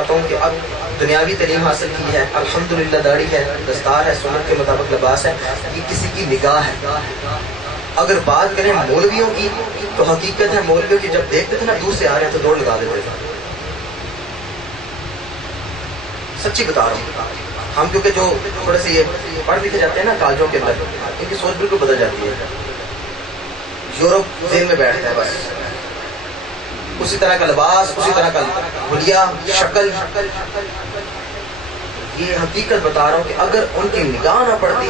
بتاتا ہوں کہ اب دنیاوی تعلیم حاصل کی ہے، الحمدللہ داڑھی ہے، دستار ہے، سنت کے مطابق لباس ہے، یہ کسی کی نگاہ ہے۔ اگر بات کریں مولویوں کی تو حقیقت ہے مولویوں کی جب دیکھتے تھے نا دور سے آ رہے ہیں تو دوڑ لگا دیتے تھے، سچی بتا رہا ہوں۔ ہم کیونکہ جو تھوڑے سے یہ پڑھ لکھے جاتے ہیں نا کالجوں کے اندر، ان کی سوچ بالکل بدل جاتی ہے، یورپ ذہن میں بیٹھتا ہے، بس اسی طرح کا لباس، اسی طرح کا حلیہ، شکل۔ یہ حقیقت بتا رہا ہوں کہ اگر ان کی نگاہ نہ پڑتی،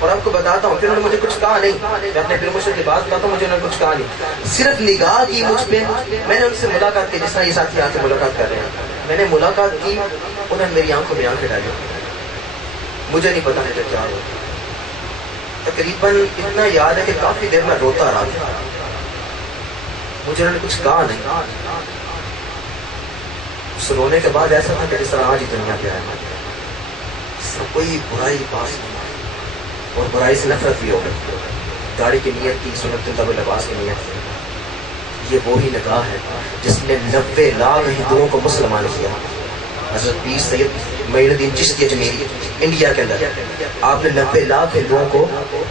اور آپ کو بتاتا ہوں پھر انہوں نے مجھے کچھ کہا نہیں، میں اپنے پیر مرشد کی بات بتاتا ہوں، مجھے انہوں نے کچھ کہا نہیں، صرف نگاہ کی مجھ پہ۔ میں نے ان سے ملاقات کی، جس طرح یہ ساتھی آ کے ملاقات کر رہے ہیں، میں نے ملاقات کی، انہوں نے میری آنکھوں میں آنکھیں ڈالی، مجھے نہیں پتا مجھے کیا ہوا، تقریباً اتنا یاد ہے کہ کافی دیر میں روتا رہا تھا، مجھے انہوں نے کچھ کہا نہیں۔ اس رونے کے بعد ایسا تھا کہ جس طرح آج ہی دنیا پہ آیا، سب کوئی برائی پاس نہیں، اور برائی سے نفرت بھی ہو گئی، داڑھی کی نیت تھی، سنت کے مطابق لباس کی نیت تھی۔ یہ وہی نگاہ ہے جس نے 90 لاکھ ہندوؤں کو مسلمان کیا۔ حضرت پیر سید معین الدین چشتی اجمیری انڈیا کے اندر، آپ نے 90 لاکھ ہندوؤں کو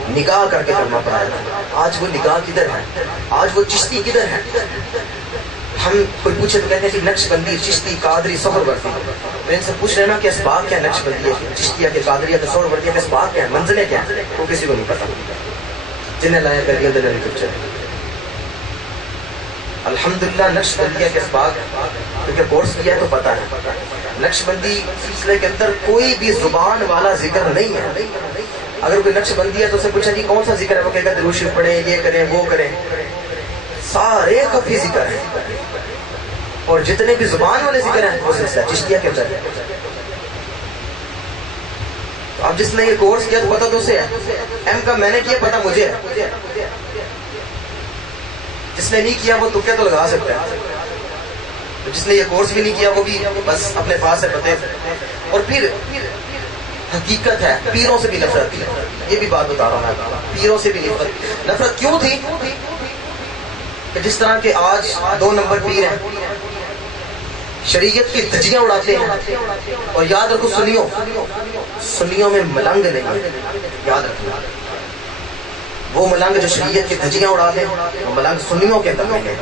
نگاہ کر کے کلمہ پڑھایا تھا۔ آج وہ نگاہ کدھر ہے؟ آج وہ چشتی کدھر ہے؟ ہم کوئی پوچھے تو کہتے ہیں کہ نقش بندی، چشتی، قادری، سہروردی۔ میں ان سے پوچھ رہے نا کہ اسباق کیا نقش بندی ہے، چشتیہ کے، قادریہ کے، سہروردیہ کے اسباق کیا ہیں، منزلیں کیا ہیں، وہ کسی کو نہیں پتا۔ جنہیں لایا کر دیا دنیا کی پکچر۔ الحمدللہ نقش بندیہ کے اسباق کیونکہ کورس کیا ہے تو پتا ہے۔ نقش بندی سلسلے کے اندر کوئی بھی زبان والا ذکر نہیں ہے۔ اگر کوئی نقش بندی ہے تو اسے پوچھا جی کون سا ذکر ہے، وہ کہے گا درود شریف پڑھیں، یہ کریں، وہ کریں، سارے خفی ذکر ہیں، اور جتنے بھی زبان والے ذکر ہیں وہ سلسلہ چشتیہ کے اندر ہے۔ اب جس نے یہ کورس کیا تو پتا تو اسے ہے، ایم کا میں نے کیا پتا مجھے ہے، جس نے نہیں کیا وہ تکے تو لگا سکتا ہے، جس نے یہ کورس بھی نہیں کیا وہ بھی بس اپنے پاس ہے پتے۔ اور پھر حقیقت ہے پیروں سے بھی نفرت تھی، یہ بھی بات بتا رہا ہوں میں، پیروں سے بھی نفرت کیوں تھی کہ جس طرح کے آج 2 نمبر پیر ہیں، شریعت کی دھجیاں اڑاتے ہیں، اور یاد رکھو سنیوں میں ملنگ نہیں ہے، یاد رکھو وہ ملنگ جو شریعت کی دھجیاں اڑا دے وہ ملنگ سنیوں کے اندر نہیں ہے۔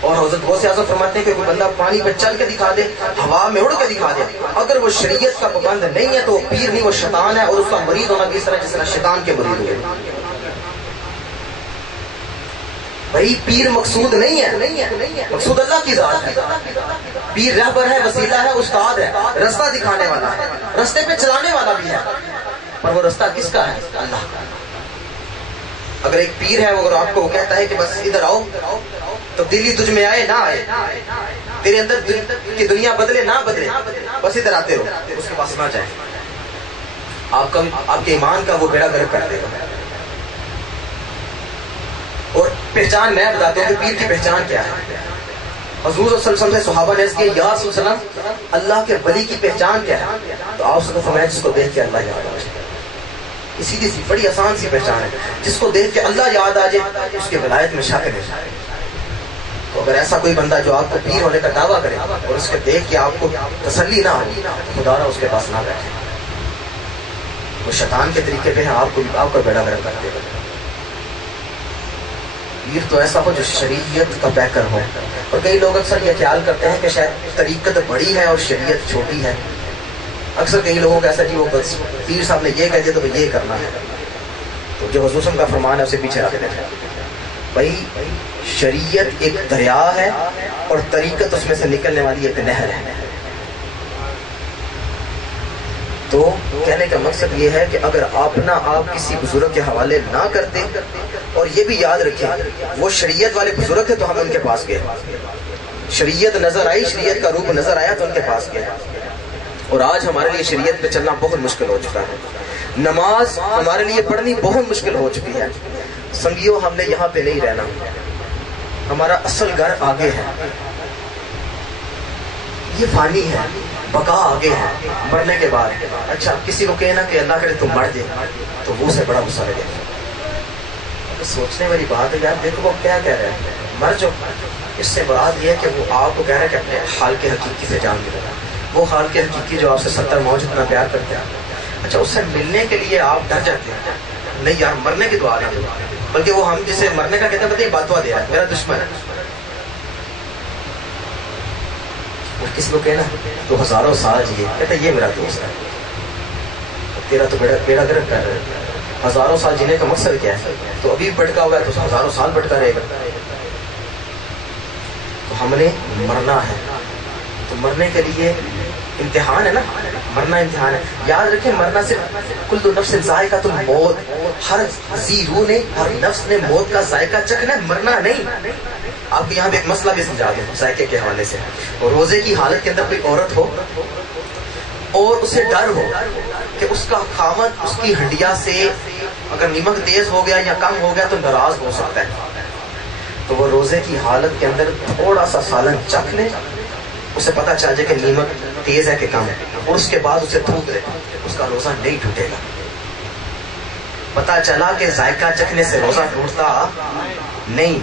اور حضرت غوث اعظم فرماتے ہیں کہ کوئی بندہ پانی پہ چل کے دکھا دے، ہوا میں اڑ کے دکھا دے، اگر وہ شریعت کا پابند نہیں ہے تو وہ پیر نہیں، وہ شیطان ہے، اور اس کا مرید ہونا بھی اس طرح جس طرح شیطان کے مرید ہوئے۔ بھائی پیر مقصود نہیں ہے، مقصود اللہ کی ذات ہے۔ پیر رہبر ہے، وسیلہ ہے، استاد ہے، رستہ دکھانے والا ہے، رستے پہ چلانے والا بھی ہے، پر وہ رستہ کس کا ہے؟ اللہ کا۔ اگر ایک پیر ہے اگر آپ کو کہتا ہے کہ بس ادھر آؤ، تو دلی تجھ میں آئے نہ آئے، تیرے اندر کی دنیا بدلے نہ بدلے، بس ادھر آتے رہو، اس کے پاس نہ جائیں، آپ کے ایمان کا وہ بیڑا غرق کر دے گا۔ اور پہچان میں بتاتا ہوں کہ پیر کی پہچان کیا ہے۔ حضور صلی اللہ علیہ وسلم سے صحابہ نے عرض کیا یا رسول اللہ اللہ کے ولی کی پہچان کیا ہے؟ تو آپ سے فرمایا جس کو دیکھ کے اللہ یاد آ جائے۔ یہ سیدھی سی بڑی آسان سی پہچان ہے، جس کو دیکھ کے اللہ یاد آ جائے اس کے ولایت میں شک ہے۔ تو اگر ایسا کوئی بندہ جو آپ کو پیر ہونے کا دعویٰ کرے اور اس کے دیکھ کے آپ کو تسلی نہ ہو، خدا نہ اس کے پاس نہ بیٹھے، وہ شیطان کے طریقے پہ ہے، آپ کا بیڑا غرق کر دے گا۔ پیر تو ایسا ہو جو شریعت کا پیکر ہو۔ اور کئی لوگ اکثر یہ خیال کرتے ہیں کہ شاید طریقت بڑی ہے اور شریعت چھوٹی ہے۔ اکثر کئی لوگوں کا ایسا جی وہ بس پیر صاحب نے یہ کہہ دیا تو یہ کرنا ہے، تو جو حضور صلی اللہ علیہ وسلم کا فرمان ہے اسے پیچھے رکھتے ہیں۔ بھائی شریعت ایک دریا ہے اور طریقت اس میں سے نکلنے والی ایک نہر ہے۔ تو کہنے کا مقصد یہ ہے کہ اگر اپنا آپ کسی بزرگ کے حوالے نہ کرتے، اور یہ بھی یاد رکھیں وہ شریعت والے بزرگ تھے تو ہم ان کے پاس گئے، شریعت نظر آئی، شریعت کا روپ نظر آیا تو ان کے پاس گئے۔ اور آج ہمارے لیے شریعت پہ چلنا بہت مشکل ہو چکا ہے، نماز ہمارے لیے پڑھنی بہت مشکل ہو چکی ہے۔ سنگیو ہم نے یہاں پہ نہیں رہنا، ہمارا اصل گھر آگے ہے، یہ فانی ہے، بقا آگے ہے، مرنے کے بعد۔ اچھا کسی کو کہنا کہ اللہ کرے تم مر جائے تو وہ سے بڑا غصہ لگے۔ سوچنے والی بات ہے یار، دیکھو وہ کیا کہہ رہے ہیں، مر جو، اس سے مراد یہ ہے کہ وہ آپ کو کہہ رہا ہے کہ اپنے حال کے حقیقی سے جان ملے گا، وہ حال کے حقیقی جو آپ سے 70 موج اتنا پیار کرتے ہیں. اچھا اس سے ملنے کے لیے آپ ڈر جاتے ہیں، نہیں یار مرنے کی دعا نہیں، بلکہ وہ ہم جسے مرنے کا کہتے ہیں پتہ ہے باتوا دے رہا ہے، میرا دشمن ہے. وہ کس کو کہنا تو ہزاروں سال جیے، کہتا ہے یہ میرا دوست ہے، تیرا تو بیڑا گرک کر رہا ہے. ہزاروں سال جینے کا مقصد کیا ہے؟ تو ابھی بھٹکا ہوا ہے تو ہزاروں سال بھٹکا رہے گا. تو ہم نے مرنا ہے، تو مرنے کے لیے امتحان ہے نا، مرنا امتحان ہے. یاد رکھیں مرنا صرف کل نفس ذائقۃ الموت، ہر ذی روح نے، ہر نفس نے موت کا ذائقہ چکھنا ہے، مرنا نہیں. آپ کو یہاں پہ ایک مسئلہ بھی سمجھا دوں ذائقے کے حوالے سے. روزے کی حالت کے اندر کوئی عورت ہو اور اسے ڈر ہو کہ اس کا خامد اس کی ہڈیا سے اگر نمک تیز ہو گیا یا کم ہو گیا تو ناراض ہو سکتا ہے، تو وہ روزے کی حالت کے اندر تھوڑا سا سالن چکھ لے، اسے پتہ چل جائے کہ نمک تیز ہے کہ کم ہے، اور اس کے بعد اسے تھوک دے، اس کا روزہ نہیں ٹوٹے گا. پتہ چلا کہ ذائقہ چکھنے سے روزہ ٹوٹتا نہیں،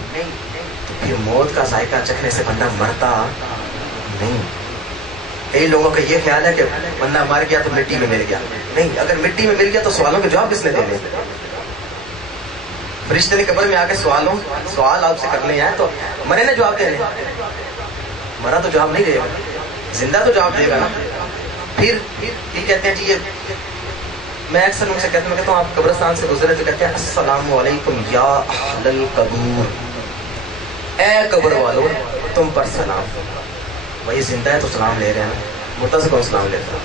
تو پھر موت کا ذائقہ چکھنے سے بندہ مرتا نہیں. کئی لوگوں کا یہ خیال ہے کہ بندہ مر گیا تو مٹی میں مل گیا. نہیں، اگر مٹی میں مل گیا تو سوالوں کے جواب کس نے دینے؟ فرشتے نے قبر میں آ کے سوال آپ سے کرنے آئے تو مرے نے جواب دینے؟ مرا تو جواب نہیں دے گا، زندہ تو جواب دے گا نا. پھر یہ کہتے ہیں جی یہ میں اکثر ان سے کہتا ہوں آپ قبرستان سے گزرے تو کہتے ہیں السلام علیکم یا اہل القبور، اے قبر والو تم پر سلام. وہی زندہ ہے تو سلام لے رہے ہیں، مردہ سے کون سلام لیتا؟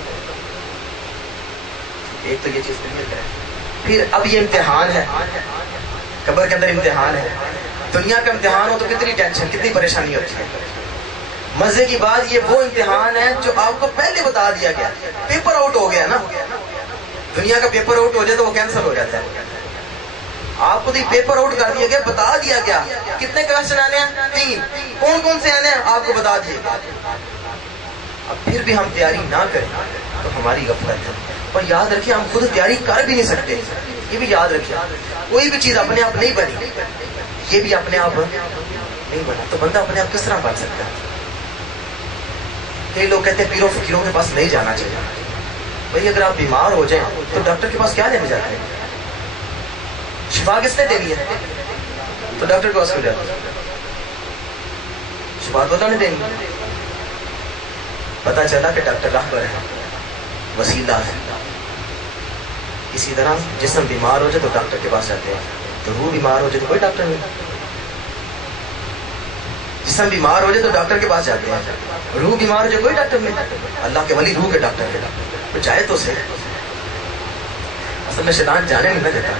ایک تو یہ چیز کلیئر ہے. پھر اب یہ امتحان ہے، قبر کے اندر امتحان ہے. دنیا کا امتحان ہو تو کتنی ٹینشن کتنی پریشانی ہوتی ہے. مزے کی بات یہ وہ امتحان ہے جو آپ کو پہلے بتا دیا گیا، پیپر آؤٹ ہو گیا نا. دنیا کا پیپر آؤٹ ہو جائے تو وہ کینسل ہو جاتا ہے. آپ کو پیپر آؤٹ کر دیا گیا، بتا دیا گیا کتنے کویسچن آنے ہیں، 3. کون کون سے آنے ہیں آپ کو بتا دیے. اب پھر بھی ہم تیاری نہ کریں تو ہماری غفلت ہے. اور یاد رکھیں ہم خود تیاری کر بھی نہیں سکتے، یہ بھی یاد رکھیں. کوئی بھی چیز اپنے آپ نہیں بنی، یہ بھی اپنے آپ نہیں بنا، تو بندہ اپنے آپ کس طرح بن سکتا ہے؟ کئی لوگ کہتے ہیں پیروں فقیروں کے پاس نہیں جانا چاہیے. بھائی اگر آپ بیمار ہو جائیں تو ڈاکٹر کے پاس کیا لینے جاتے ہیں؟ شفا کس نے دینی ہے؟ تو ڈاکٹر کے پاس کیوں جاتے ہیں؟ شفا تو اللہ نے دینی. پتا چلا کہ ڈاکٹر راہبر ہے، وسیلہ ہے. اسی طرح جسم بیمار ہو جائے تو ڈاکٹر کے پاس جاتے ہیں، تو روح بیمار ہو جائے تو کوئی ڈاکٹر نہیں. جسم بیمار ہو جائے تو ڈاکٹر کے پاس جاتے ہیں، روح بیمار ہو جائے کوئی ڈاکٹر نہیں. اللہ کے ولی روح کے ڈاکٹر کے تو چاہے تو سے. اصل میں شیطان جانے نہیں دیتا.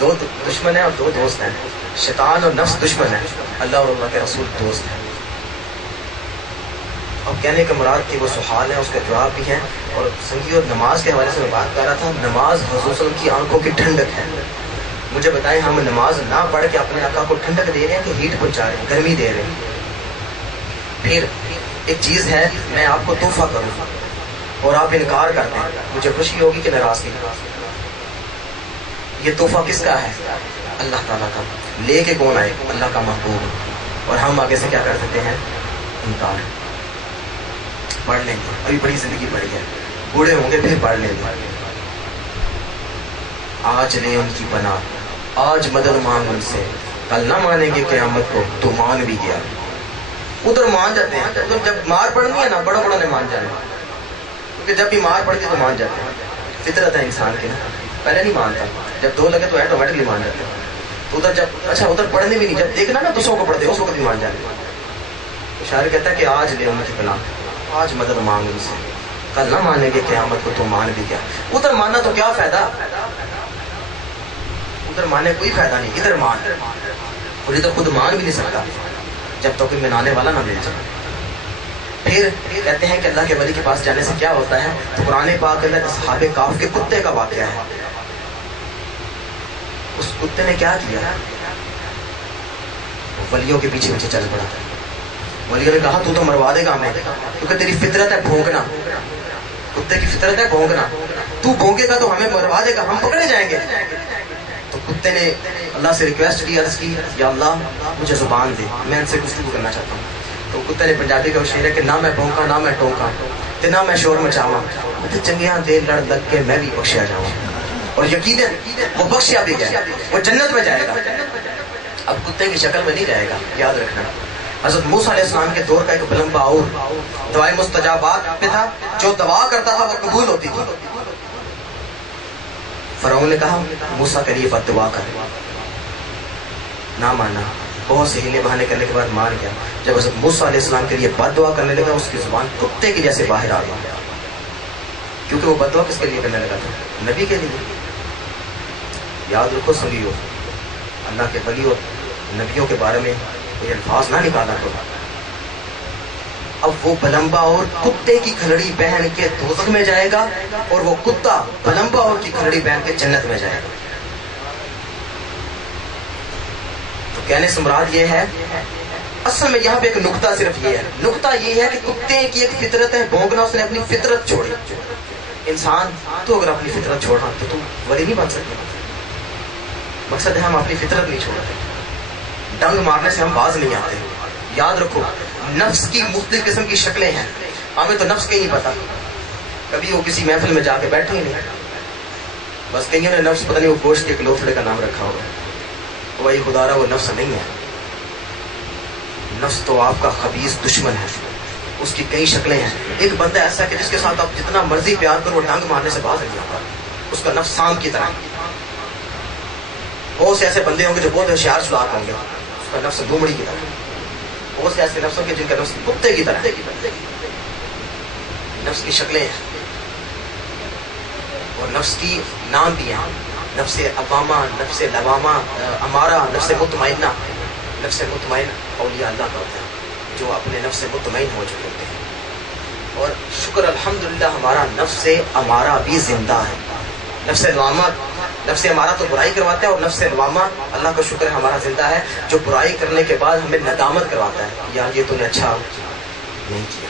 2 دشمن ہیں اور 2 دوست ہیں. شیطان اور نفس دشمن ہے، اللہ اور اللہ کے رسول دوست ہیں. اب کہنے کا مراد کہ وہ سوال ہے، اس کا جواب بھی ہے. اور سنگی اور نماز کے حوالے سے میں بات کر رہا تھا. نماز حضور صلی اللہ علیہ وسلم کی آنکھوں کی ٹھنڈک ہے. مجھے بتائیں ہم نماز نہ پڑھ کے اپنے آقا کو ٹھنڈک دے رہے ہیں کہ ہیٹ پہنچا رہے ہیں، گرمی دے رہے ہیں؟ پھر ایک چیز ہے، میں آپ کو تحفہ کروں اور آپ انکار کرتے ہیں، مجھے خوشی ہوگی کہ ناراضگی؟ یہ تحفہ کس کا ہے؟ اللہ تعالیٰ کا. لے کے کون آئے؟ اللہ کا محبوب. اور ہم آگے سے کیا کر سکتے ہیں؟ انکار. پڑھ لیں گے، ابھی بڑی زندگی پڑی ہے، بوڑھے ہوں گے پھر پڑھ لیں گے. آج لے ان کی پناہ، آج مدد مانگ ان سے، کل نہ مانیں گے قیامت کو تو مان بھی گیا. ادھر مان جاتے ہیں، ادھر جب مار پڑنی ہے نا بڑا بڑا نے مان جانا، کیونکہ جب بھی مار پڑتی تو مان جاتے ہیں. فطرت ہے انسان کی نا، پہلے نہیں مانتا، جب 2 لگے تو ایٹومیٹکلی مان جاتے ہیں. تو ادھر جب اچھا ادھر پڑھنے بھی نہیں، جب دیکھنا نا دوسروں کو پڑھتے اس وقت بھی مان جاتے. شاعر کہتا ہے کہ آج لے ان کی پناہ، آج مدد مانگ ان سے، کل نہ مانیں گے قیامت کو تو مان بھی گیا. ادھر ماننا تو کیا فائدہ، ادھر ماننے کوئی فائدہ نہیں، ادھر مان. اور ادھر خود مان بھی نہیں سکتا جب تک کوئی منانے والا نہ مل جائے. پھر کہتے ہیں کہ اللہ کے ولی کے پاس جانے سے کیا ہوتا ہے؟ تو قرآن پاک کے اندر اصحاب کہف کے کتے کا واقعہ ہے. اس کتے نے کیا کیا؟ ولیوں کے پیچھے پیچھے چل پڑا. ولیوں نے کہا تو مروا دے گا ہمیں، کیونکہ تیری فطرت ہے بھونکنا، کتے کی فطرت ہے بھونکنا، تو بھونکے گا تو ہمیں مروا دے گا، ہم پکڑے جائیں گے. تو کتے نے اللہ سے ریکویسٹ کی، عرض کی یا اللہ مجھے زبان دے، میں ان سے گفتگو کرنا چاہتا ہوں. تو کتے نے پنجابی کا وہ شعر ہے کہ نہ میں بھونکا نہ میں ٹونکا تے نہ میں شور مچاواں، تے چنگیاں دے لڑ لگ کے میں بھی بخشیا جاواں. اور یقیناً وہ بخشیا بھی گیا، وہ جنت میں جائے گا. اب کتے کی شکل میں نہیں جائے گا، یاد رکھنا. حضرت موسیٰ علیہ السلام کے دور کا ایک بلمبا اور دعائے مستجابات پہ تھا، جو دعا کرتا تھا وہ قبول ہوتی تھی. فرعون نے کہا موسیٰ کے لیے بد دعا کر، نہ مانا. بہت سے ہیلے بہانے کرنے کے بعد مان گیا. جب حضرت موسیٰ علیہ السلام کے لیے بد دعا کرنے لگا، اس کی زبان کتے کی جیسے باہر آ گئی، کیونکہ وہ بد دعا کس کے لیے کرنے لگا تھا؟ نبی کے لیے. یاد رکھو سنگیو، اللہ کے ولی اور نبیوں کے بارے میں یہ الفاظ نہ نکالا کرو. اب وہ بلمبا اور کتے کی کھلڑی پہن کے دوزخ میں جائے گا، اور وہ کتا بلمبا اور کی کھلڑی پہن کے جنت میں جائے گا. تو کہنے سے مراد یہ ہے، اصل میں یہاں پہ ایک نقطہ صرف یہ ہے، نقطہ یہ ہے کہ کتے کی ایک فطرت ہے بھونکنا، اس نے اپنی فطرت چھوڑی. انسان تو اگر اپنی فطرت چھوڑا تو تم ولی نہیں بن سکتے. مقصد ہے ہم اپنی فطرت نہیں چھوڑتے، ڈنگ مارنے سے ہم باز نہیں آتے. یاد رکھو نفس کی مختلف قسم کی شکلیں ہیں، ہمیں تو نفس کا ہی نہیں پتا. کبھی وہ کسی محفل میں جا کے بیٹھے ہی نہیں، بس کئیوں نے نفس پتہ نہیں وہ گوشت کے ایک لوتھڑے کا نام رکھا ہوگا. وہی خدا رہا وہ نفس نہیں ہے. نفس تو آپ کا خبیث دشمن ہے، اس کی کئی شکلیں ہیں. ایک بندہ ایسا ہے کہ جس کے ساتھ آپ جتنا مرضی پیار کرو، وہ ڈنگ مارنے سے باز نہیں آتا. اس کا نفس سانپ کی طرح. بہت سے ایسے بندے ہوں گے جو بہت ہوشیار چلاک ہوں گے، اس کا نفس لومڑی کی طرح. بہت سے ایسے نفس ہوں گے جن کا نفس کتے کی طرح. نفس کی شکلیں ہیں اور نفس کی نام بھی ہیں، نفس عوامہ، نفس لوامہ، امارہ، نفس مطمئنہ. نفس مطمئن اولیاء اللہ کا ہوتا ہے جو اپنے نفس مطمئن ہو چکے ہوتے ہیں. اور شکر الحمدللہ ہمارا نفس امارہ بھی زندہ ہے. نفس لوامہ، نفس امارہ تو برائی کرواتا ہے، اور نفس لوامہ اللہ کا شکر ہے ہمارا زندہ ہے، جو برائی کرنے کے بعد ہمیں ندامت کرواتا ہے، یار یہ تو نے اچھا نہیں کیا.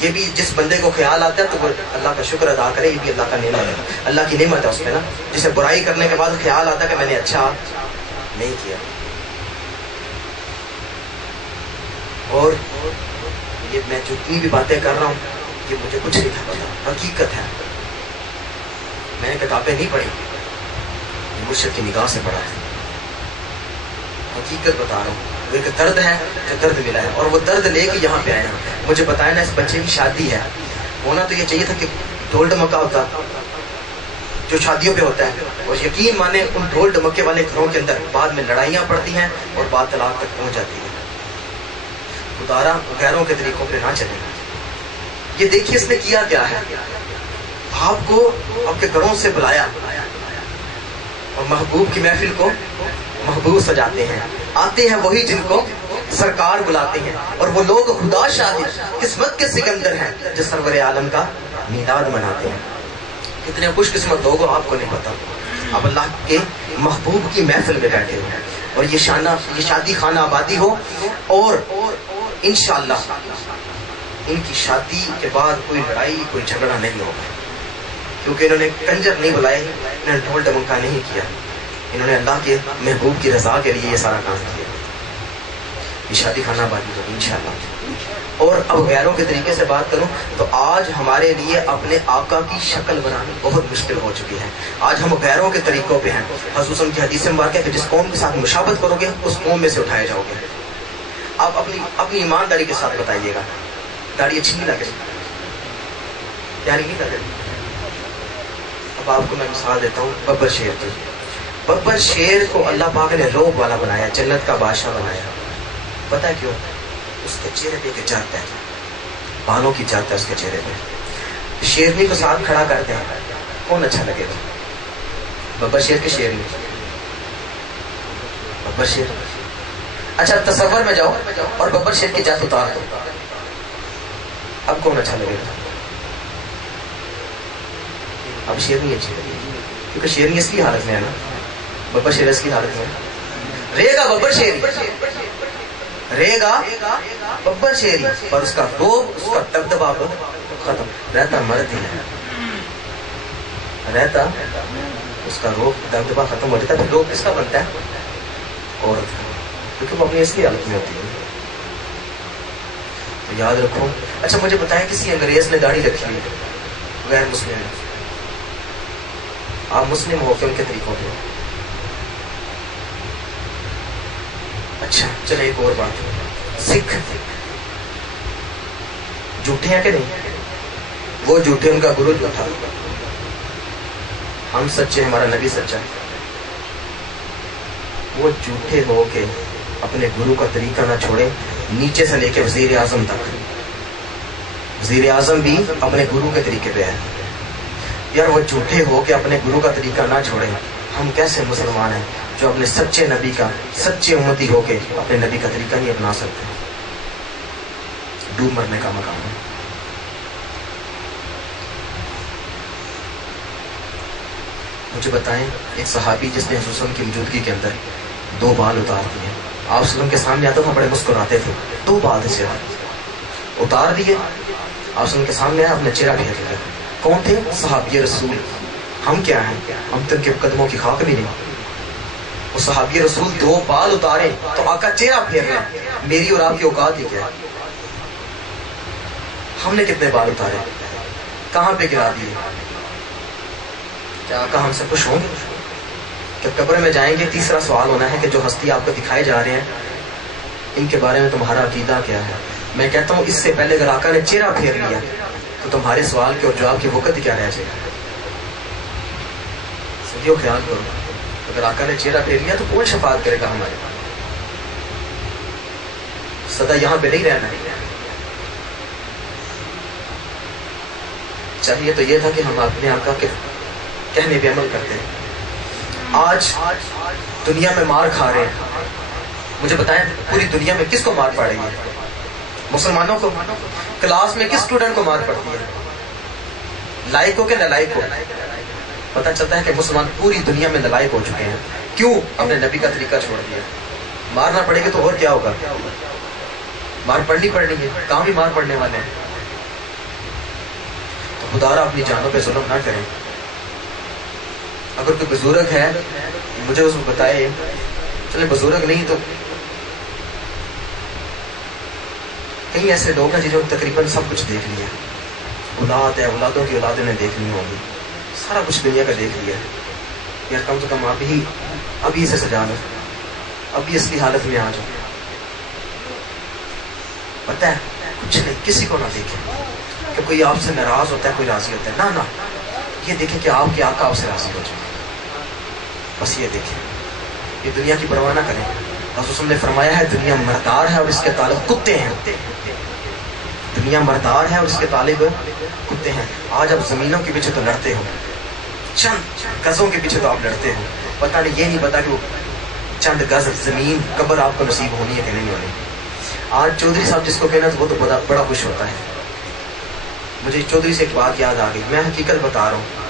یہ بھی جس بندے کو خیال آتا ہے تو وہ اللہ کا شکر ادا کرے، یہ بھی اللہ کا نعمت ہے، اللہ کی نعمت ہے اس پہ نا. جسے برائی کرنے کے بعد خیال آتا ہے کہ میں نے اچھا نہیں کیا. اور یہ میں جتنی بھی باتیں کر رہا ہوں یہ مجھے کچھ نہیں پتا، حقیقت ہے. میں نے کتابیں نہیں پڑھی، مرشد کی نگاہ سے پڑھا ہے. حقیقت بتا رہا ہوں. وہ ایک درد ہے جو درد ملا ہے، اور وہ درد لے کے یہاں پہ آئے ہیں. مجھے بتایا نا اس بچے کی شادی ہے، ہونا تو یہ چاہیے تھا کہ ڈھول ڈمکا ہوتا جو شادیوں پہ ہوتا ہے. اور یقین مانے ان ڈھول ڈمکے والے گھروں کے اندر بعد میں لڑائیاں پڑتی ہیں اور بات طلاق تک پہنچ جاتی ہے. خدارا غیروں کے طریقوں پہ نہ چلے. یہ دیکھیے اس نے کیا کیا ہے، آپ کو آپ کے گھروں سے بلایا اور محبوب کی محفل کو محبوب سجاتے ہیں. آتے ہیں وہی جن کو سرکار بلاتے ہیں، اور وہ لوگ خدا شاہد قسمت کے سکندر ہیں جو سرور عالم کا میلاد مناتے ہیں. کتنے خوش قسمت لوگ ہو آپ کو نہیں پتا. اب اللہ کے محبوب کی محفل میں بیٹھے ہو، اور یہ شادی خانہ آبادی ہو، اور انشاءاللہ ان کی شادی کے بعد کوئی لڑائی کوئی جھگڑا نہیں ہوگا، کیونکہ انہوں نے کنجر نہیں بلائے، انہوں نے ڈھول ڈمکا نہیں کیا، انہوں نے اللہ کے محبوب کی رضا کے لیے یہ سارا کام کیا. یہ شادی خانہ آبادی ہوگی انشاءاللہ. اور اب غیروں کے طریقے سے بات کروں تو آج ہمارے لیے اپنے آقا کی شکل بنانی بہت مشکل ہو چکی ہے. آج ہم غیروں کے طریقوں پہ ہیں. حضور کی حدیث مبارکہ ہے کہ جس قوم کے ساتھ مشابہت کرو گے اس قوم میں سے اٹھائے جاؤ گے. آپ اپنی ایمانداری کے ساتھ بتائیے گا، داڑھی اچھی نہیں لگے، پیاری نہیں لگے. اب آپ کو میں مثال دیتا ہوں ببر شیر کی. ببر شیر کو اللہ پاک نے روب والا بنایا، جنت کا بادشاہ بنایا. پتہ ہے کیوں؟ اس کے چہرے پہ ایک جات ہے، بالوں کی جات ہے اس کے چہرے پہ. شیرنی کو ساتھ کھڑا کرتے ہیں، کون اچھا لگے گا؟ ببر شیر کے شیرنی، ببر شیر. اچھا تصور میں جاؤ اور ببر شیر کی جات اتار دو، اب کون اچھا لگے گا؟ اب شیرنی اچھی لگے گی، کیونکہ شیرنی اس کی حالت میں ہے نا، ببر شیر اس کی حالت میں رہے گا. ببر شیر رہے گا ببر شیری، پر اس کا روب، اس کا دبدبا ختم. رہتا مرد ہی ہے، رہتا اس کا روگ دبدبا ختم ہو جاتا ہے. پھر روگ کس کا بنتا ہے؟ عورت کا، کیونکہ وہ اپنی اصلی حالت میں ہوتی ہے. تو یاد رکھو. اچھا مجھے بتائیں، کسی انگریز نے داڑھی رکھی ہے غیر مسلم ہے، آپ مسلم ہو کے ان کے طریقوں پہ؟ اچھا چلے ایک اور بات، سکھ جھوٹے ہیں کہ نہیں؟ وہ جھوٹے، ان کا گرو جو تھا. ہم سچے، ہمارا نبی سچا. وہ جھوٹے ہو کے اپنے گرو کا طریقہ نہ چھوڑے، نیچے سے لے کے وزیر اعظم تک. وزیر اعظم بھی اپنے گرو کے طریقے پہ ہے. یار وہ جھوٹے ہو کے اپنے گرو کا طریقہ نہ چھوڑے. ہم کیسے مسلمان ہیں جو اپنے سچے نبی کا، سچے امتی ہو کے اپنے نبی کا طریقہ نہیں اپنا سکتے؟ ڈوب مرنے کا مقام ہے. مجھے بتائیں، ایک صحابی جس نے حضور صلی اللہ علیہ وسلم کی موجودگی کے اندر 2 بال اتار دیے. آپ صلی اللہ علیہ وسلم کے سامنے آتا تھا، بڑے مسکراتے تھے. 2 بال سے اتار دیے. آپ صلی اللہ علیہ وسلم کے سامنے آیا، اپنا چہرہ پھیر لیا. کون تھے؟ صحابی رسول. ہم کیا ہیں؟ ہم تو ان کے قدموں کی خاک بھی نہیں. وہ صحابی رسول 2 بال اتارے تو آقا چہرہ پھیر رہے ہیں. میری اور آپ کی اوقات ہی کیا؟ ہم نے کتنے بال اتارے؟ کہاں پہ گرا دیے؟ کیا آقا ہم سے خوش ہوں گے؟ کہ قبر میں جائیں گے، تیسرا سوال ہونا ہے کہ جو ہستی آپ کو دکھائے جا رہے ہیں ان کے بارے میں تمہارا عقیدہ کیا ہے؟ میں کہتا ہوں اس سے پہلے اگر آقا نے چہرہ پھیر لیا تو تمہارے سوال کے اور جواب کی وقت کیا رہ جائے گا؟ سنیو، خیال کرو. اگر آقا نے چہرہ پھیر لیا تو کون شفاعت کرے گا ہمارے؟ سدا یہاں پہ نہیں رہنا ہے. چاہیے تو یہ تھا کہ ہم اپنے آقا کے کہنے پہ عمل کرتے ہیں. آج دنیا میں مار کھا رہے ہیں. مجھے بتائیں پوری دنیا میں کس کو مار پڑ رہی ہے؟ مسلمانوں کو. کلاس میں کس اسٹوڈنٹ کو مار پڑتی ہے؟ لائق ہو کہ نالائق ہو؟ پتہ چلتا ہے کہ مسلمان پوری دنیا میں نالائق ہو چکے ہیں. کیوں؟ اپنے نبی کا طریقہ چھوڑ دیا. مارنا پڑے گا تو اور کیا ہوگا؟ مار پڑنی ہے. کہاں بھی مار پڑنے والے ہیں. تو خدا را اپنی جانوں پہ ظلم نہ کریں. اگر کوئی بزرگ ہے مجھے اس کو بتائے. چلے بزرگ نہیں تو کئی ایسے لوگ ہیں جنہوں نے تقریباً سب کچھ دیکھ لیا. اولاد ہے، اولادوں کی اولادوں نے دیکھنی ہوگی. سارا کچھ دنیا کا دیکھ لیا. یار کم سے کم ابھی اسے سجا لو، ابھی اصلی حالت میں آ جاؤ. پتہ ہے کچھ نہیں، کسی کو نہ دیکھیں کہ کوئی آپ سے ناراض ہوتا ہے، کوئی راضی ہوتا ہے. نہ یہ دیکھیں کہ آپ کے آقا آپ سے راضی ہو جائے. بس یہ دیکھیں. یہ دنیا کی پرواہ نہ کریں. رسول صلی اللہ علیہ وسلم نے فرمایا ہے دنیا مردار ہے اور اس کے طالب کتے ہیں. دنیا مردار ہے اور اس کے طالب کتے ہیں. آج آپ زمینوں کے پیچھے تو لڑتے ہو، چند گزوں کے پیچھے تو آپ لڑتے ہو. پتہ نہیں، یہ نہیں پتا کہ وہ چند گز زمین قبر آپ کو نصیب ہونی ہے کہ نہیں ہونی. آج چودھری صاحب جس کو کہنا تو وہ تو بڑا خوش ہوتا ہے. مجھے چودھری سے ایک بات یاد آ گئی. میں حقیقت بتا رہا ہوں.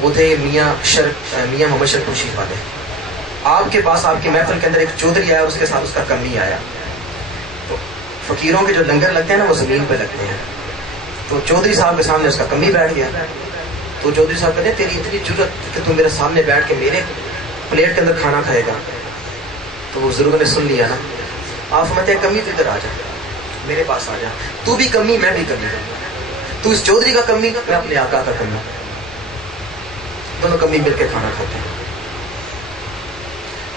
وہ تھے میاں محمد شرف خورشید والے. آپ کے پاس آپ کی محفل کے اندر ایک چودھری آیا اور اس کے ساتھ اس کا کمی آیا. تو فقیروں کے جو لنگر لگتے ہیں نا وہ زمین پہ لگتے ہیں. تو چودھری صاحب کے سامنے اس کا کمی بیٹھ گیا. تو چودھری صاحب کہتے ہیں تیری اتنی جرت کہ تم میرے سامنے بیٹھ کے میرے پلیٹ کے اندر کھانا کھائے گا. تو وہ بزرگوں نے سن لیا نا. آپ سمجھتے ہیں کمی تو ادھر آ جا، میرے پاس آ جا. تو بھی کمی، میں بھی کمی. تو اس چودھری کا کمی، میں اپنے آقا کا کمی. دونوں کمی مل کے کھانا کھاتے ہیں.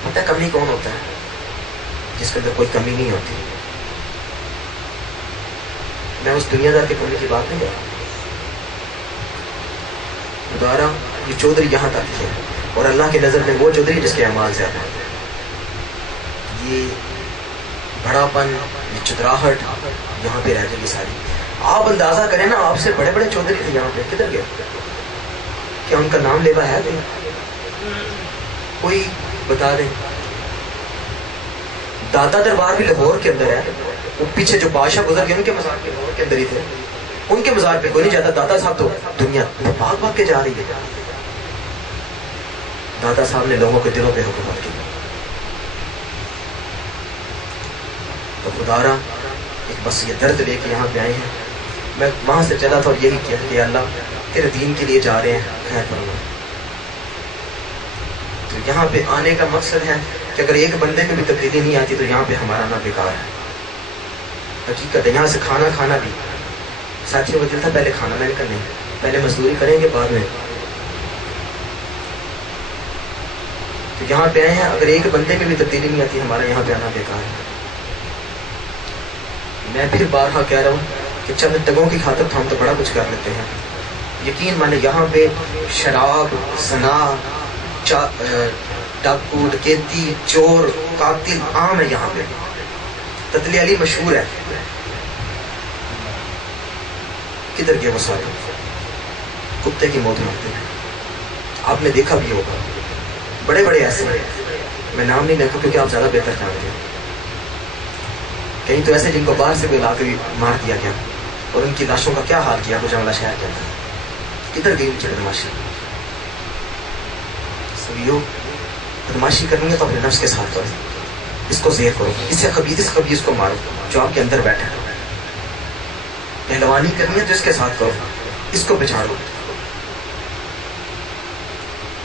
پتہ ہے کمی کون ہوتا ہے؟ جس کے اندر کوئی کمی نہیں ہوتی. میں اس دنیا دار کے کمی کی بات نہیں کر رہا. دوبارہ یہ چودھری یہاں تک ہے اور اللہ کی نظر میں وہ چودھری جس کے اعمال زیادہ ہے. یہ بڑا پن، یہ چتراہٹ یہاں پہ رہ جائے گی ساری. آپ اندازہ کریں نا، آپ سے بڑے بڑے چودھری تھے یہاں پہ، کدھر گئے؟ کیا ان کا نام لیوا ہے کوئی بتا دیں؟ دادا دربار بھی لاہور کے اندر ہے. وہ پیچھے جو بادشاہ گزر گئے ان کے مزار کے لاہور کے اندر ہی تھے. ان کے مزار پہ کوئی نہیں جاتا. دادا صاحب تو دنیا بھاگ کے جا رہی ہے. دادا صاحب نے لوگوں کے دلوں پہ حکومت کی. تو خدا را ایک بس یہ درد لے کے یہاں پہ آئے ہیں. میں وہاں سے چلا تھا اور یہی کیا کہ اللہ تیرے دین کے لیے جا رہے ہیں، خیر فرما۔ تو یہاں پہ آنے کا مقصد ہے کہ اگر ایک بندے میں بھی تبدیلی نہیں آتی تو یہاں پہ ہمارا آنا بیکار ہے، حقیقت ہے۔ یہاں سے کھانا بھی ساتھیوں کا دل تھا پہلے کھانا، میں نے کہا نہیں، پہلے مزدوری کریں گے بعد میں۔ تو یہاں پہ آئے ہیں، اگر ایک بندے میں بھی تبدیلی نہیں آتی ہمارا یہاں پہ آنا بیکار ہے۔ میں پھر بارہا کہہ رہا ہوں کہ چند ٹگوں کی خاطر ہم تو بڑا کچھ کر لیتے ہیں، یقین مانے یہاں پہ شراب، زنا، ڈاکو، ڈکیتی، چور، قاتل عام ہے یہاں پہ۔ تتلی علی مشہور ہے، کدھر گئے وہ سارے؟ کتے کی موت مارتے ہیں، آپ نے دیکھا بھی ہوگا، بڑے بڑے ایسے ہیں، میں نام نہیں لیتا کیونکہ آپ زیادہ بہتر جانتے ہیں۔ کہیں تو ایسے جن کو باہر سے کوئی لا کے مار دیا گیا اور ان کی لاشوں کا کیا حال کیا گجرانوالہ شہر کے اندر، کدھر گئی ان کی بدماشی؟ سبیو بدماشی کرنی ہے تو اپنے نفس کے ساتھ کرو، اس کو زیر کرو، اس خبیث کو مارو جو آپ کے اندر بیٹھا ہے۔ پہلوانی کرنی ہے تو اس کے ساتھ کرو، اس کو بچاڑو۔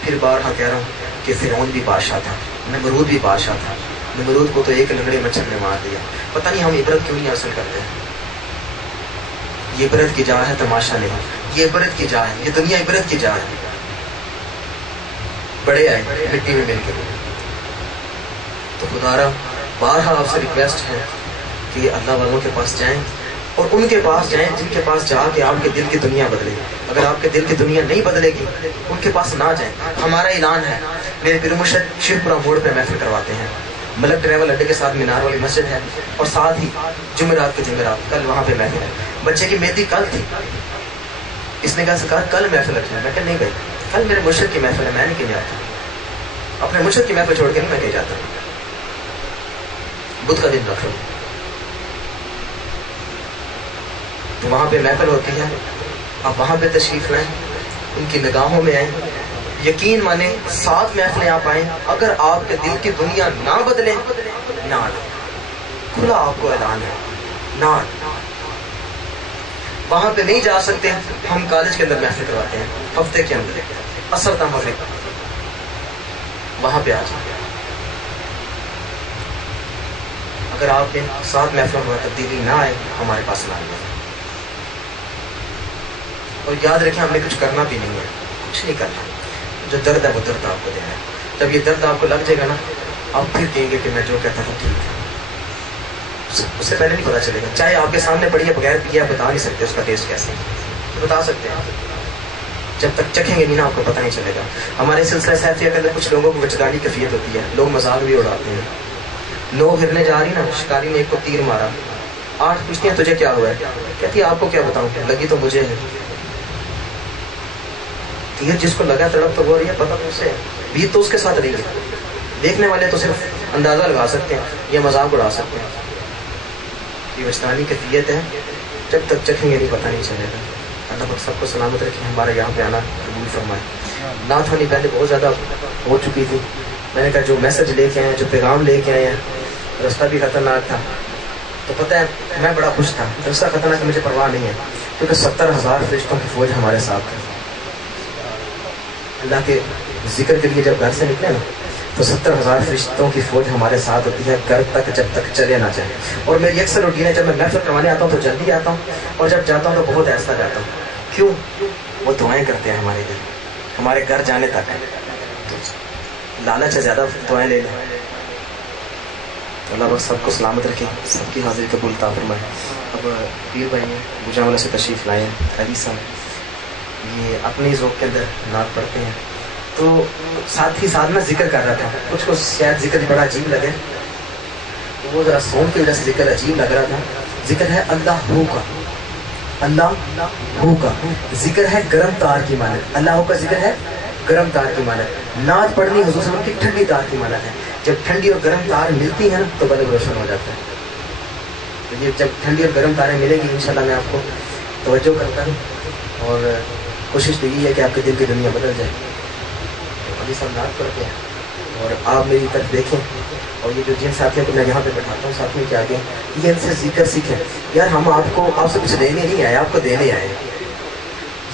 پھر بارہا کہہ رہا ہوں کہ فرعون بھی بادشاہ تھا، نمرود بھی بادشاہ تھا، نمرود کو تو ایک لنگڑے مچھر نے مار دیا۔ پتہ نہیں ہم عبرت کیوں نہیں حاصل کرتے ہیں؟ یہ عبرت کی جا ہے، تماشا نہیں، یہ عبرت کی جا ہے، یہ دنیا عبرت کی جا ہے۔ بڑے آئے مٹی میں مل کے، تو خدارا بارہا آپ سے ریکویسٹ ہے کہ اللہ والوں کے پاس جائیں اور ان کے پاس جائیں جن کے پاس جا کے آپ کے دل کی دنیا بدلے۔ اگر آپ کے دل کی دنیا نہیں بدلے گی ان کے پاس نہ جائیں۔ ہمارا اعلان ہے، میرے پیر مرشد شیخپورہ موڑ پہ محفل کرواتے ہیں، ملک ٹریول اڈے کے ساتھ مینار والی مسجد ہے، اور ساتھ ہی جمعرات کے جمعرات کل وہاں پہ محفل ہے۔ بچے کی مہندی کل تھی، اس نے کہا سرکار کل محفل رکھنا ہے، میں کہا نہیں بھائی کل میرے مرشد کی محفل ہے، میں نہیں کہیں جاتا، اپنے مرشد کی محفل چھوڑ کے نہیں میں کہیں جاتا، بدھ کا دن رکھ لو۔ تو وہاں پہ محفل ہوتی ہے، آپ وہاں پہ تشریف لائیں، ان کی نگاہوں میں آئیں، یقین مانیں 7 محفلیں آپ آئیں، اگر آپ کے دل کی دنیا نہ بدلے نہ آئیں، کھلا آپ کو اعلان ہے نہ آئیں۔ وہاں پہ نہیں جا سکتے، ہم کالج کے اندر محفل کرواتے ہیں ہفتے کے اندر، عصر تا مغرب، وہاں پہ آ جائیں۔ اگر آپ نے 7 محفلوں میں تبدیلی نہ آئے ہمارے پاس نہ آئے، اور یاد رکھیں ہم نے کچھ کرنا بھی نہیں ہے، کچھ نہیں کرنا، جو درد ہے وہ درد آپ کو دینا ہے۔ جب یہ درد آپ کو لگ جائے گا نا، آپ پھر کہیں گے کہ میں جو کہتا تھا ٹھیک ہے، اس سے پہلے نہیں پتا چلے گا۔ چائے آپ کے سامنے پڑی ہے، بغیر پیے آپ بتا نہیں سکتے اس کا ٹیسٹ کیسے ہے، بتا سکتے ہیں جب تک چکھیں گے نہیں نا آپ کو پتہ نہیں چلے گا۔ ہمارے سلسلہ سیفیہ کے اندر کچھ لوگوں کو وجدانی کیفیت ہوتی ہے، لوگ مذاق بھی اڑاتے ہیں۔ 9 ہرنیں جا رہی نا، شکاری نے ایک کو تیر مارا، 8 پوچھتی ہیں تجھے کیا ہوا ہے، کہتی ہے آپ کو کیا بتاؤں، لگی تو مجھے ہے۔ تیر جس کو لگا تڑپ تو وہ رہی ہے، پتہ تو اسے ہے، بیت تو اس کے ساتھ رہی ہے، دیکھنے والے تو صرف اندازہ لگا سکتے ہیں یا مذاق اڑا سکتے ہیں۔ یہ وجدانی کیفیت ہے، جب تک چکھیں گے نہیں پتہ نہیں چلے گا۔ اللہ پاک سب کو سلامت رکھے، ہمارے یہاں پہ آنا قبول فرمائے۔ نعت ہوانی پہلے بہت زیادہ ہو چکی تھی، میں نے کہا جو میسج لے کے آئے ہیں، جو پیغام لے کے آئے ہیں، رستہ بھی خطرناک تھا، تو پتہ ہے میں بڑا خوش تھا، رستہ خطرناک مجھے پرواہ نہیں ہے، کیونکہ 70,000 فرشتوں کی فوج ہمارے ساتھ ہے۔ اللہ کے ذکر کے لیے جب گھر سے نکلے نا تو 70,000 فرشتوں کی فوج ہمارے ساتھ ہوتی ہے، گھر تک جب تک چلے نہ جائے۔ اور میری اکثر روٹین ہے، جب میں محفل کروانے آتا ہوں تو جلدی آتا ہوں، اور جب جاتا ہوں تو بہت ایسا جاتا ہوں۔ کیوں؟ وہ دعائیں کرتے ہیں ہمارے دل، ہمارے گھر جانے تک، تو لالچ ہے زیادہ دعائیں لے لیں۔ اللہ بس سب کو سلامت رکھے، سب کی حاضری قبول عطا فرمائے۔ اب پیر بھائی ہیں گجرانوالہ سے تشریف لائے ہیں، علی صاحب یہ اپنی ذوق کے اندر نعت پڑھتے ہیں، تو ساتھ ہی ساتھ میں ذکر کر رہا تھا، کچھ کو شاید ذکر بڑا عجیب لگے، وہ ذرا سونگ کی وجہ سے ذکر عجیب لگ رہا تھا۔ ذکر ہے اللہ ہو کا، اللہ ہو کا ذکر ہے گرم تار کی مانند، اللہ ہو کا ذکر ہے گرم تار کی مانند۔ نعت پڑھنی حضور صلی اللہ علیہ وسلم کی ٹھنڈی تار کی مانند ہے، جب ٹھنڈی اور گرم تار ملتی ہیں تو بلب روشن ہو جاتا ہے۔ تو یہ جب ٹھنڈی اور گرم تاریں ملیں گی انشاءاللہ میں آپ کو توجہ کرتا ہوں، اور کوشش تو یہی ہے کہ آپ کے دل کی دنیا بدل جائے۔ تو علی صاحب نعت پڑھتے ہیں۔ اور آپ میری طرف دیکھیں، اور یہ جو جن ساتھیوں کو میں یہاں پہ بٹھاتا ہوں ساتھیوں کے آگے، یہ ان سے ذکر سیکھیں. یار ہم آپ سے کچھ لینے نہیں آئے، آپ کو دینے آئے.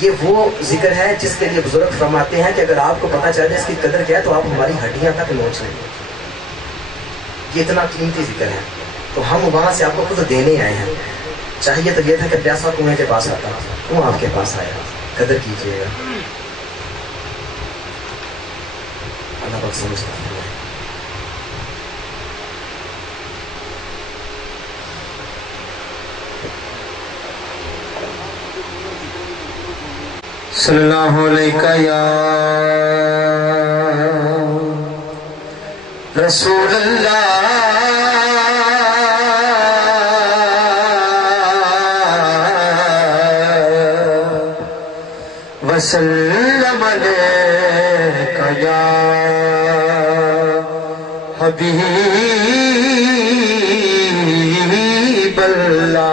یہ وہ ذکر ہے جس کے لیے بزرگ فرماتے ہیں کہ اگر آپ کو پتہ چل جائے اس کی قدر کیا ہے تو آپ ہماری ہڈیاں تک نوچ لیں. یہ اتنا قیمتی ذکر ہے، تو ہم وہاں سے آپ کو خود دینے آئے ہیں. چاہیے تو یہ تھا کہ پیاسا کنویں کے پاس آتا، وہ آپ کے پاس آیا. قدر کیجیے گا، اللہ پاک سمجھتا ہے. صلی اللہ علیہ یا رسول اللہ وسلم علیہ یا حبیب اللہ.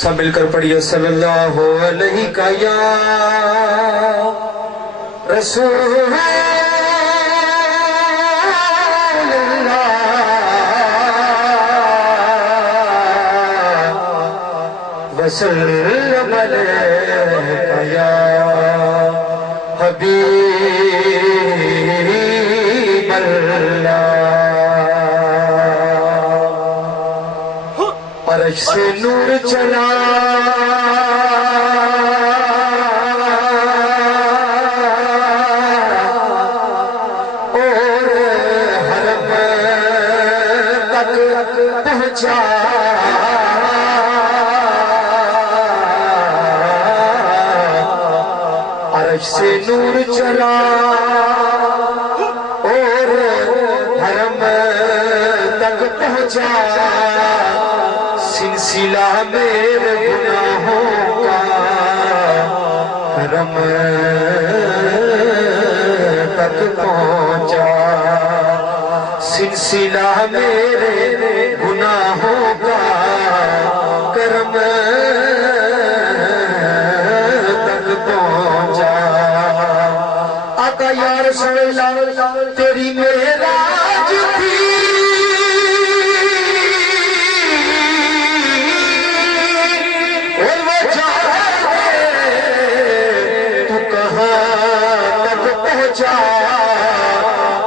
سب مل کر پڑھیے صلی اللہ علیہ یا رسول اللہ وسلم علیہ یا حبیب اللہ. عرش سے نور چلا اور حرم تک پہنچا. عرش سے نور چلا اور حرم تک پہنچا. سلسلہ میرے گناہوں کا حرم تک پہنچا. سلسلہ میرے گناہوں کا کرم تک پہنچا. آقا یا رسول اللہ تیری معراج تھی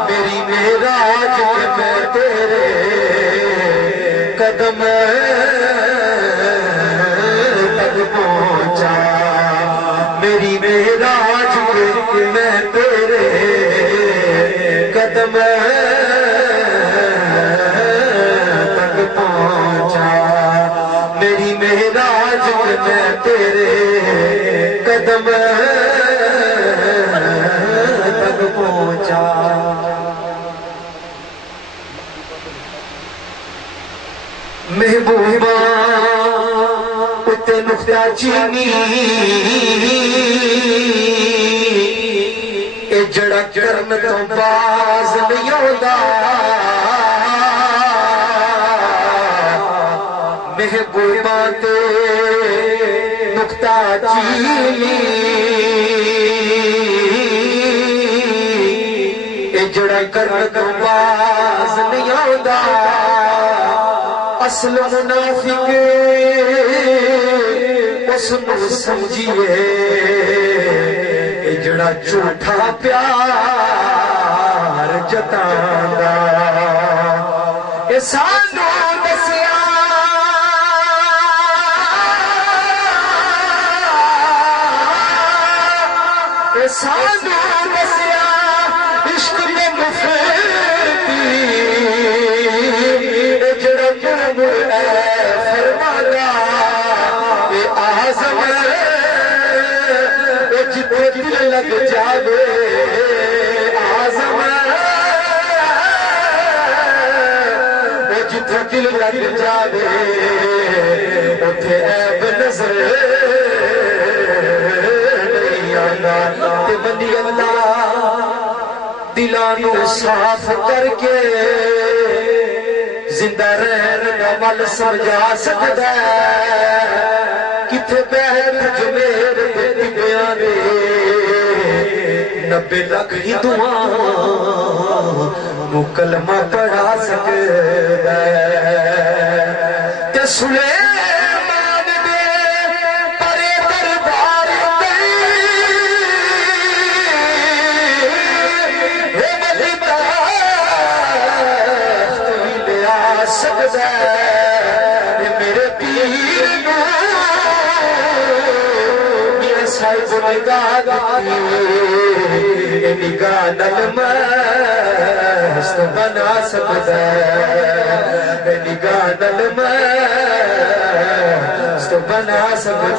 میری معراج کے میں تیرے قدم تک پہنچا. میری معراج کے میں تیرے قدم تک پہنچا. میری معراج کے میں تیرے قدم پہنچا. محبوبہ اتے نقطہ چینی اے جڑا کرم تو باز نہیں ہوتا. محبوبہ تے نقطہ چینی جڑا کرم تو باز نہیں آتا. اصل منافق اس نو سمجھیے جڑا جھوٹا پیار جتاندا. اے سانو دسیا اے سانو دسیا عشق میں لگ جاوے آزم جتھے دل لگ جاوے اتھے عیب نظر نہیں آندا. تے بندی اللہ دلانو صاف کر کے زندہ رہن دا ول سمجھا سکدا ہے. کتھے بیٹھ جو میرے 90 لکھ ہی دعا کلمہ پڑھا سکدا تے سلیمان دے پرے دربار تے ولی تاج لے آ سکدا میرے پیر میرے صاحب نگاہ نال مست بنا سکدا نگاہ نال مست بنا سکدا